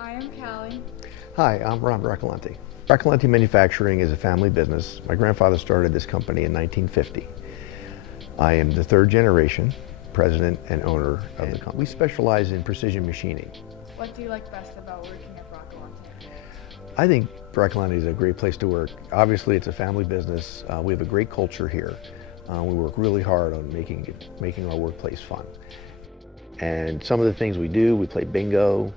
Hi, I'm Callie. Hi, I'm Ron Bracalenti. Bracalenti Manufacturing is a family business. My grandfather started this company in 1950. I am the third generation president and owner of the company. We specialize in precision machining. What do you like best about working at Bracalenti? I think Bracalenti is a great place to work. Obviously, it's a family business. We have a great culture here. We work really hard on making our workplace fun. And some of the things we do, we play bingo,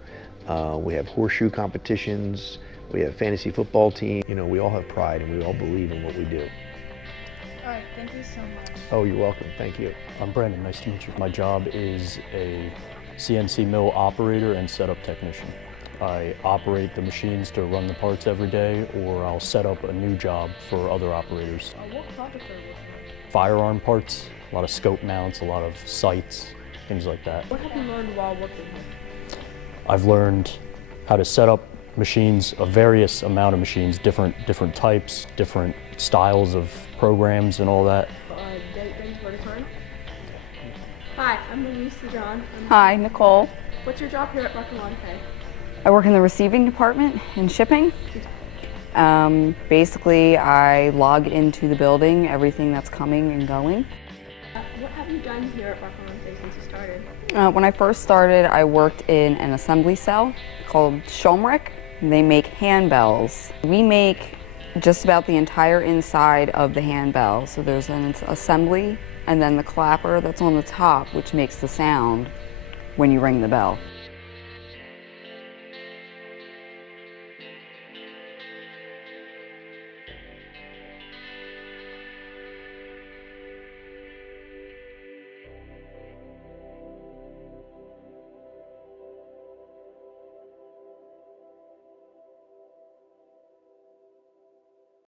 we have horseshoe competitions, we have fantasy football team. You know, we all have pride and we all believe in what we do. All right, thank you so much. Oh, you're welcome. Thank you. I'm Brandon, nice to meet you. My job is a CNC mill operator and setup technician. I operate the machines to run the parts every day, or I'll set up a new job for other operators. What project are you working on? Firearm parts, a lot of scope mounts, a lot of sights, things like that. What have you learned while working here? I've learned how to set up machines, a various amount of machines, different types, different styles of programs and all that. Thank you for the time. Hi, I'm Isidore. Hi, Nicole. What's your job here at Bracalenti? I work in the receiving department in shipping. Basically, I log into the building, everything that's coming and going. What have you done here at Bracalenti since you started? When I first started, I worked in an assembly cell called Schomrick. They make handbells. We make just about the entire inside of the handbell. So there's an assembly and then the clapper that's on the top, which makes the sound when you ring the bell.